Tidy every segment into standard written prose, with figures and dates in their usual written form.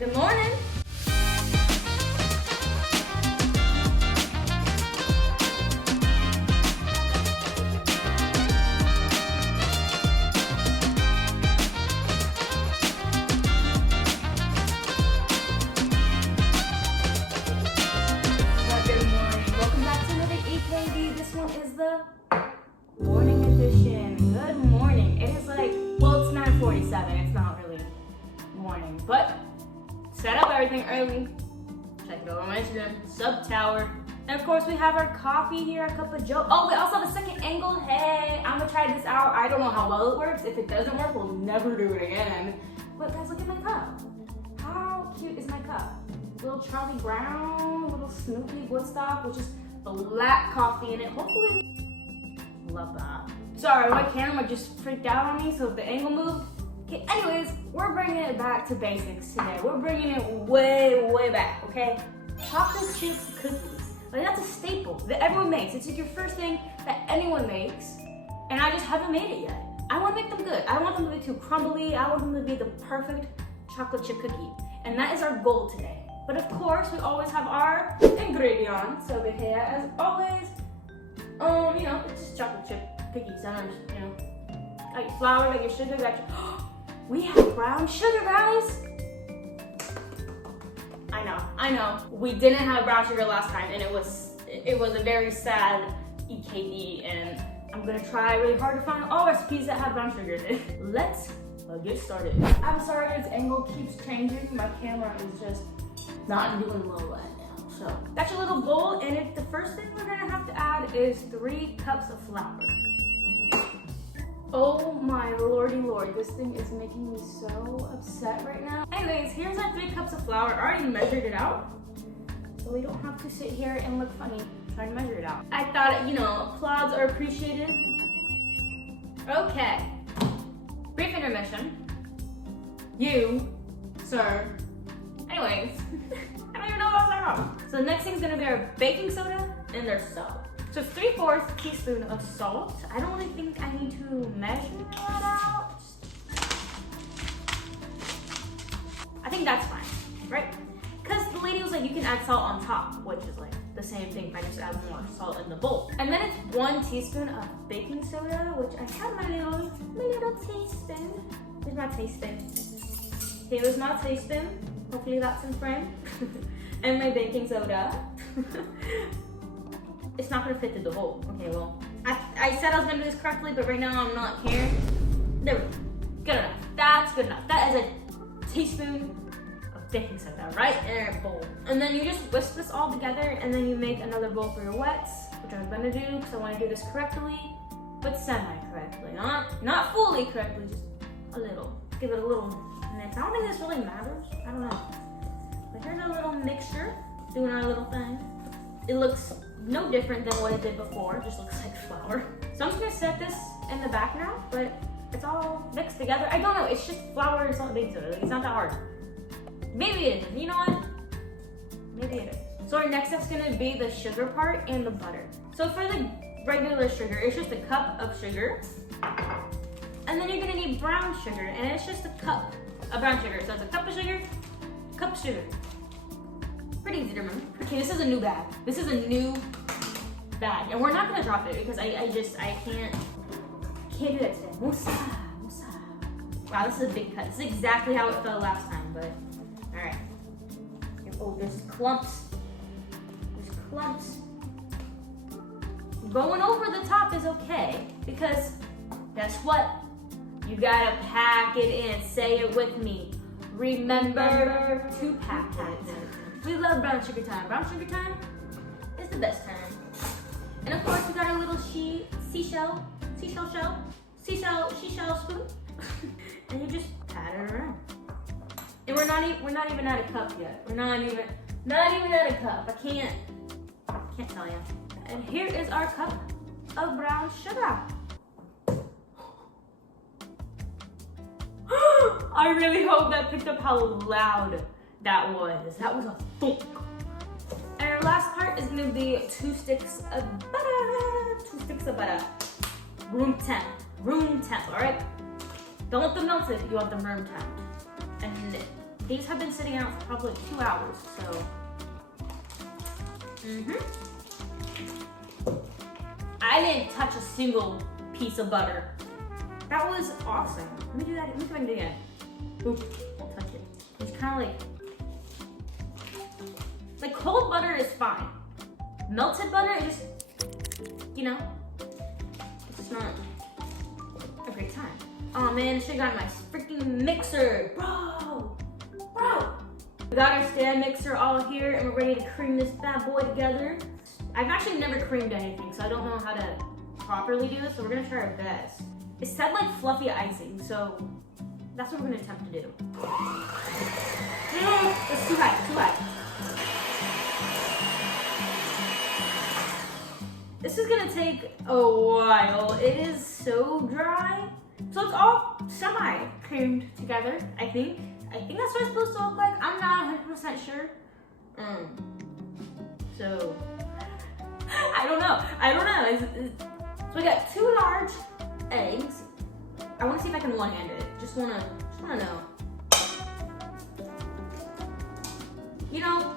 Good morning. Good morning. Welcome back to another EKD. This one is the morning edition. Good morning. It is like, well, it's 9:47. It's not really morning, but set up everything early. Check it over my Instagram, sub tower. And of course, we have our coffee here, a cup of joe. Oh, we also have a second angle. Hey, I'm gonna try this out. I don't know how well it works. If it doesn't work, we'll never do it again. But guys, look at my cup. How cute is my cup? Little Charlie Brown, little Snoopy Woodstock, which is black coffee in it. Hopefully, love that. Sorry, my camera just freaked out on me, so if the angle moved. Okay, anyways, we're bringing it back to basics today. We're bringing it way back, okay? Chocolate chip cookies. Like, that's a staple that everyone makes. It's like your first thing that anyone makes, and I just haven't made it yet. I want to make them good. I don't want them to be too crumbly. I want them to be the perfect chocolate chip cookie, and that is our goal today. But of course, we always have our ingredients over here, as always. You know, it's just chocolate chip cookies, you know. Got your flour, got your sugar, got your... We have brown sugar, guys. I know. We didn't have brown sugar last time, and it was a very sad EKD, and I'm gonna try really hard to find all recipes that have brown sugar in it. Let's get started. I'm sorry, this angle keeps changing. My camera is just not doing well right now. So that's your little bowl, and the first thing we're gonna have to add is 3 cups of flour. Oh my lordy lord, this thing is making me so upset right now. Anyways, here's our 3 cups of flour. I already measured it out, so we don't have to sit here and look funny trying to measure it out. I thought, you know, applause are appreciated. Okay, brief intermission. You, sir. Anyways, I don't even know what I'm talking about. So the next thing's gonna be our baking soda and their salt. So 3/4 teaspoon of salt. I don't really think I need to measure that out. I think that's fine, right? Because the lady was like, you can add salt on top, which is like the same thing if I just add more salt in the bowl. And then it's 1 teaspoon of baking soda, which I have my little teaspoon. Here's my teaspoon. Here's my teaspoon. Hopefully that's in frame. And my baking soda. It's not gonna fit through the bowl. Okay, well, I said I was gonna do this correctly, but right now I'm not caring. There we go. Good enough. That's good enough. That is a teaspoon of baking soda right in a bowl. And then you just whisk this all together, and then you make another bowl for your wets, which I was gonna do because I want to do this correctly, but semi-correctly. Not fully correctly, just a little. Give it a little mix. I don't think this really matters. I don't know. But here's our little mixture, doing our little thing. It looks no different than what it did before. It just looks like flour. So I'm just gonna set this in the back now, but it's all mixed together. I don't know, it's just flour and salt and baking soda. Like, it's not that hard. Maybe it is, you know what? Maybe it is. So our next step's gonna be the sugar part and the butter. So for the regular sugar, it's just a cup of sugar. And then you're gonna need brown sugar, and it's just a cup of brown sugar. So it's a cup of sugar, cup of sugar. Pretty easy to remember. Okay, this is a new bag. This is a new bag, and we're not gonna drop it because I can't do that today. Musa. Wow, this is a big cut. This is exactly how it felt last time, but all right. Oh, there's clumps. There's clumps. Going over the top is okay because guess what? You gotta pack it in. Say it with me. Remember to pack it. We love brown sugar time. Brown sugar time is the best time. And of course, we got our little seashell spoon. And you just pat it around. And we're not even at a cup yet. We're not even at a cup. I can't tell you. And here is our cup of brown sugar. I really hope that picked up how loud that was. That was a thunk. And our last part is gonna be 2 sticks of butter. 2 sticks of butter. Room temp, all right? Don't let them melt it, you want them room temp. And These have been sitting out for probably 2 hours, so. I didn't touch a single piece of butter. That was awesome. Let me do that. Let me see if I can do it again. Oop, won't touch it. It's kind of like cold butter is fine. Melted butter is just, you know, it's just not a great time. Oh man, I should have gotten my freaking mixer. Bro. We got our stand mixer all here and we're ready to cream this bad boy together. I've actually never creamed anything, so I don't know how to properly do this, so we're gonna try our best. It said like fluffy icing, so that's what we're gonna attempt to do. It's too high, too high. This is gonna take a while. It is so dry. So it's all semi-creamed together, I think. I think that's what it's supposed to look like. I'm not 100% sure. So, I don't know. So we got 2 large eggs. I wanna see if I can one-hand it. Just wanna know. You know,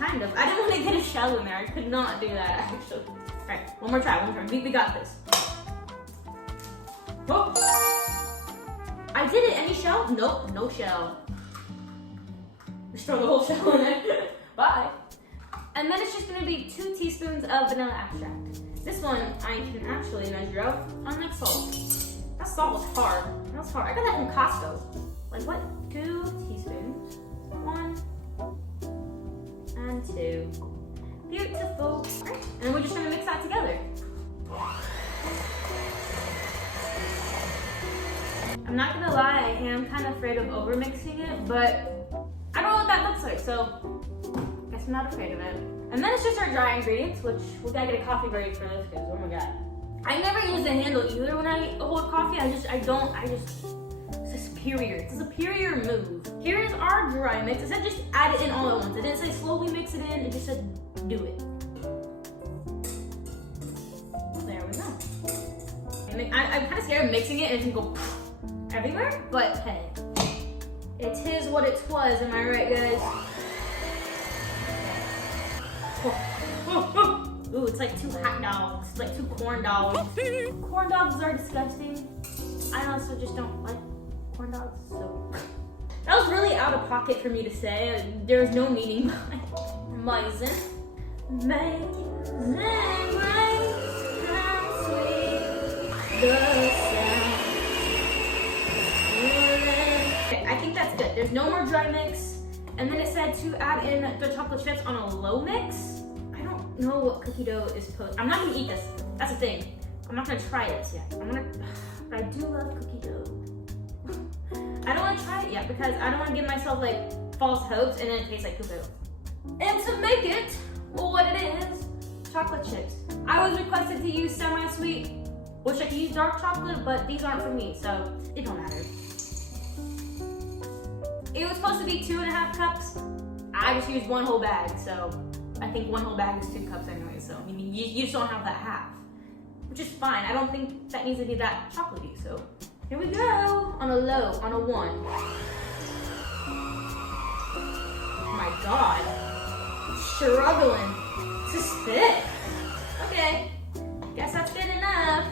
kind of. I didn't want to get a shell in there. I could not do that, actually. All right, one more try. We got this. Oh! I did it. Any shell? Nope, no shell. Just throw the whole shell in there. Bye. And then it's just gonna be 2 teaspoons of vanilla extract. This one I can actually measure out, unlike salt. That salt was hard. That was hard. I got that from Costco. Like what? 2 teaspoons. 1 and 2. Beautiful. Right. And we're just gonna mix that together. I'm not gonna lie, I am kind of afraid of over mixing it, but I don't know what that looks like, so I guess I'm not afraid of it. And then it's just our dry ingredients, which we gotta get a coffee ready for this, because oh my god. I never use a handle either when I hold coffee. It's a superior move. Here is our dry mix. It said just add it in all at once. It didn't say slowly mix it in, it just said do it. There we go. I'm kind of scared of mixing it and it's gonna go everywhere, but hey, it is what it was, am I right, guys? Ooh, it's like 2 hot dogs, it's like 2 corn dogs. Corn dogs are disgusting. I also just don't like corn dogs, so. That was really out of pocket for me to say. There's no meaning behind it. Amazing. Amazing grace, how sweet the sound. Okay, I think that's good. There's no more dry mix. And then it said to add in the chocolate chips on a low mix. I don't know what cookie dough is supposed. I'm not gonna eat this. That's the thing. I'm not gonna try this yet. But I do love cookie dough. I don't want to try it yet because I don't want to give myself like false hopes and then it tastes like poo-poo. And to make it what it is, chocolate chips. I was requested to use semi-sweet, which I could use dark chocolate, but these aren't for me, so it don't matter. It was supposed to be 2.5 cups. I just used 1 whole bag, so I think 1 whole bag is 2 cups anyway, so I mean, you just don't have that half, which is fine. I don't think that needs to be that chocolatey, so here we go, on a low, on a 1. Oh my god, struggling to spit. Okay, guess that's good enough.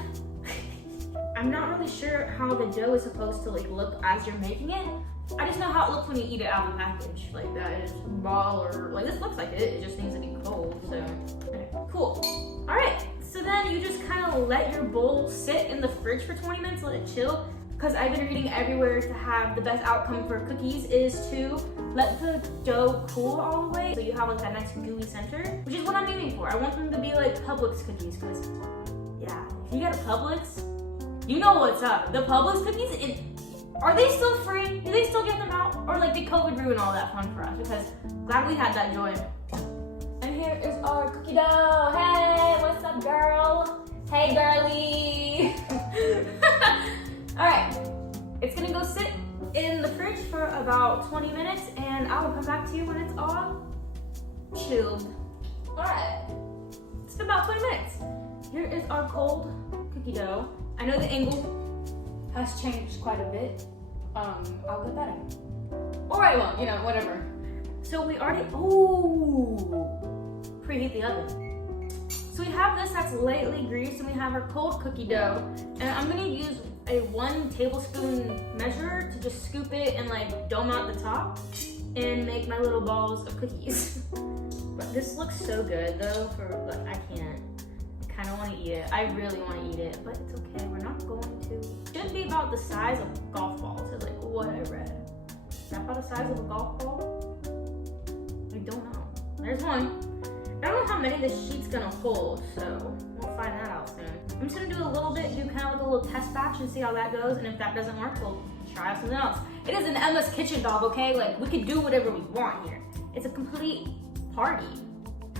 I'm not really sure how the dough is supposed to like look as you're making it. I just know how it looks when you eat it out of the package. Like that is a ball or like this looks like it. It just needs to be cold. So okay, cool. All right. So then you just kind of let your bowl sit in the fridge for 20 minutes, let it chill. Because I've been reading everywhere to have the best outcome for cookies is to let the dough cool all the way. So you have like that nice gooey center, which is what I'm aiming for. I want them to be like Publix cookies because yeah, if you get a Publix, you know what's up. The Publix cookies, are they still free? Do they still get them out? Or like did COVID ruin all that fun for us? Because glad we had that joy. And here is our cookie dough. Hey, what's up, girl? Hey, girly. All right, it's gonna go sit in the fridge for about 20 minutes and I will come back to you when it's all chilled. All right, it's been about 20 minutes. Here is our cold cookie dough. I know the angle has changed quite a bit. I'll get that in. Alright, well, you know, whatever. So we already, preheat the oven. So we have this that's lightly greased, and we have our cold cookie dough. And I'm gonna use a 1 tablespoon measure to just scoop it and like dome out the top and make my little balls of cookies. But this looks so good though, but I can't. I kind of want to eat it. I really want to eat it, but it's okay. We're not going to. It should be about the size of golf balls, is like what I read. Is that about the size of a golf ball? I don't know. There's one. I don't know how many this sheet's gonna hold, so we'll find that out soon. I'm just gonna do a little bit, do kind of like a little test batch and see how that goes, and if that doesn't work, we'll try something else. It is an Emma's Kitchen dog, okay? Like, we can do whatever we want here. It's a complete party.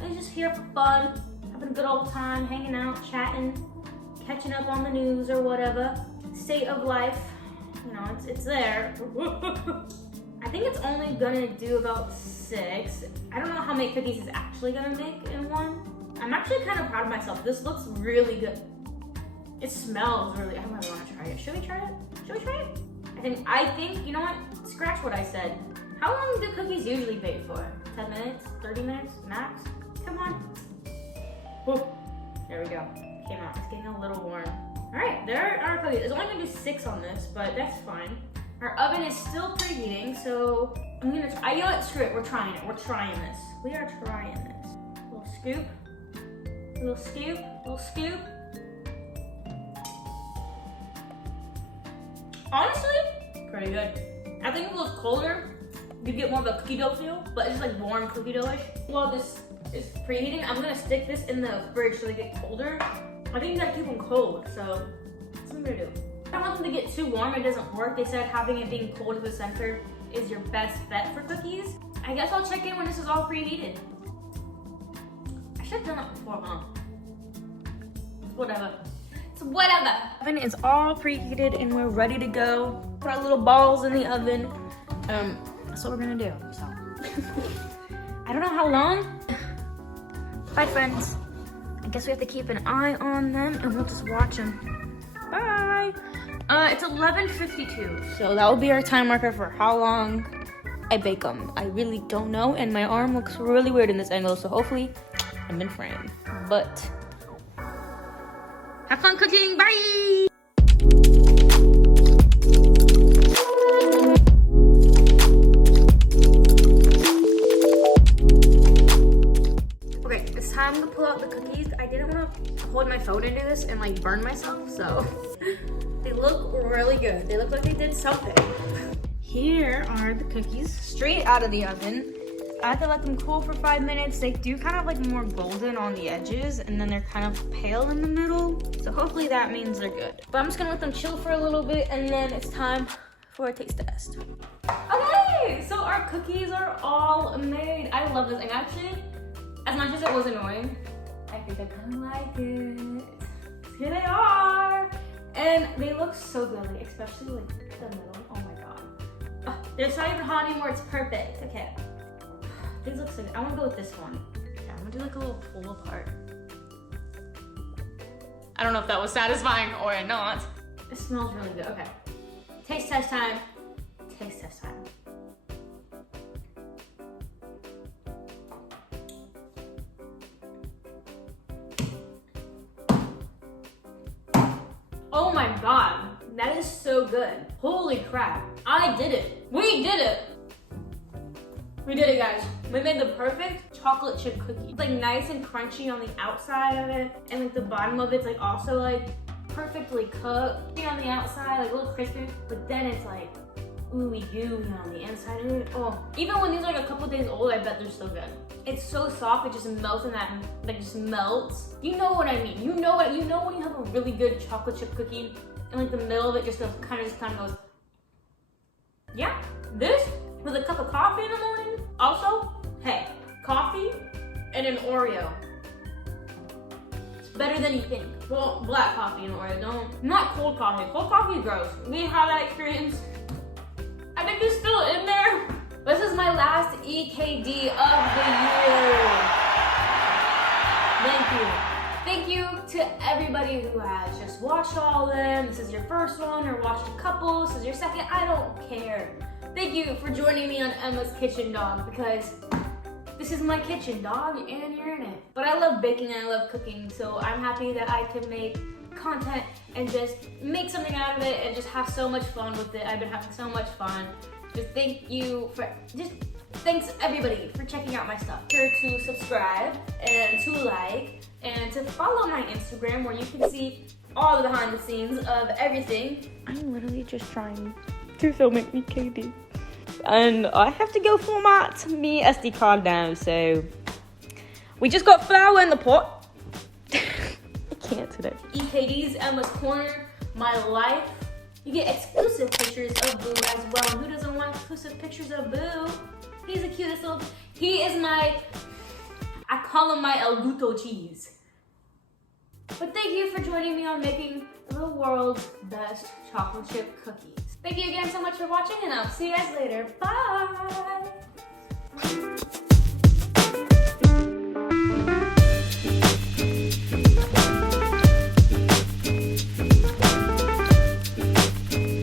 We're just here for fun, having a good old time, hanging out, chatting, catching up on the news or whatever. State of life, you know, it's there. I think it's only gonna do about 6. I don't know how many cookies it's actually gonna make in one. I'm actually kind of proud of myself. This looks really good. It smells really, I really wanna try it. Should we try it? Should we try it? I think, you know what? Scratch what I said. How long do cookies usually bake for? 10 minutes? 30 minutes? Max? Come on. Whew. There we go. Came out. It's getting a little warm. All right, there are cookies. It's only gonna do 6 on this, but that's fine. Our oven is still preheating, so I'm gonna try. You know what? Screw it. We're trying it. We're trying this. We are trying this. Little scoop. Little scoop. Little scoop. Honestly, pretty good. I think if it was colder, you'd get more of a cookie dough feel, but it's just like warm cookie dough-ish. While this is preheating, I'm gonna stick this in the fridge so they get colder. I think you gotta keep them cold, so that's what I'm gonna do. I don't want them to get too warm, it doesn't work. They said having it being cold to the center is your best bet for cookies. I guess I'll check in when this is all preheated. I should have done that before, huh? It's whatever. It's whatever. Oven is all preheated and we're ready to go. Put our little balls in the oven. That's what we're gonna do, so. I don't know how long. Bye, friends. I guess we have to keep an eye on them and we'll just watch them. Bye. It's 11:52, so that will be our time marker for how long I bake them. I really don't know, and my arm looks really weird in this angle, so hopefully I'm in frame. But have fun cooking. Bye. Okay, it's time to pull out the cookies. I didn't want to hold my phone into this and like burn myself, so they look really good. They look like they did something. Here are the cookies straight out of the oven. I have to let them cool for 5 minutes. They do kind of like more golden on the edges, and then they're kind of pale in the middle. So hopefully that means they're good. But I'm just gonna let them chill for a little bit, and then it's time for a taste test. Okay, so our cookies are all made. I love this, and actually, as much as it was annoying, I think I kind of like it. Here they are, and they look so good, like, especially like the middle. Oh my god, there's not even hot anymore. It's perfect. Okay. These look so good. I want to go with this one. Yeah, I'm gonna do like a little pull apart. I don't know if that was satisfying or not. It smells really good. Okay. Taste test time. Taste test time. Oh my god. That is so good. Holy crap. I did it. We did it. We did it, guys. We made the perfect chocolate chip cookie. It's like nice and crunchy on the outside of it, and like the bottom of it's like also like perfectly cooked on the outside, like a little crispy, but then it's like ooey gooey on the inside of it. Oh, even when these are like a couple days old, I bet they're still good. It's so soft, it just melts in that, like just melts. You know what I mean? You know what? You know when you have a really good chocolate chip cookie, and like the middle of it just kind of goes. Yeah, this with a cup of coffee in the morning. Also, hey, coffee and an Oreo. It's better than you think. Well, black coffee and Oreo, not cold coffee. Cold coffee is gross. We had that experience. I think it's still in there. This is my last EKD of the year. Thank you. Thank you to everybody who has just watched all of them. This is your first one, or watched a couple, this is your second, I don't care. Thank you for joining me on Emma's Kitchen Dog, because this is my kitchen, dog, and you're in it. But I love baking and I love cooking, so I'm happy that I can make content and just make something out of it and just have so much fun with it. I've been having so much fun. Thanks everybody for checking out my stuff. Be sure to subscribe and to like and to follow my Instagram, where you can see all the behind the scenes of everything. I'm literally just trying to film it with KD. And I have to go format me SD card now, so we just got flour in the pot. I can't today. EKD's Emma's Corner, my life. You get exclusive pictures of Boo as well. Who doesn't want exclusive pictures of Boo? He's the cutest little, he is I call him my El Guto cheese. But thank you for joining me on making the world's best chocolate chip cookies. Thank you again so much for watching, and I'll see you guys later. Bye!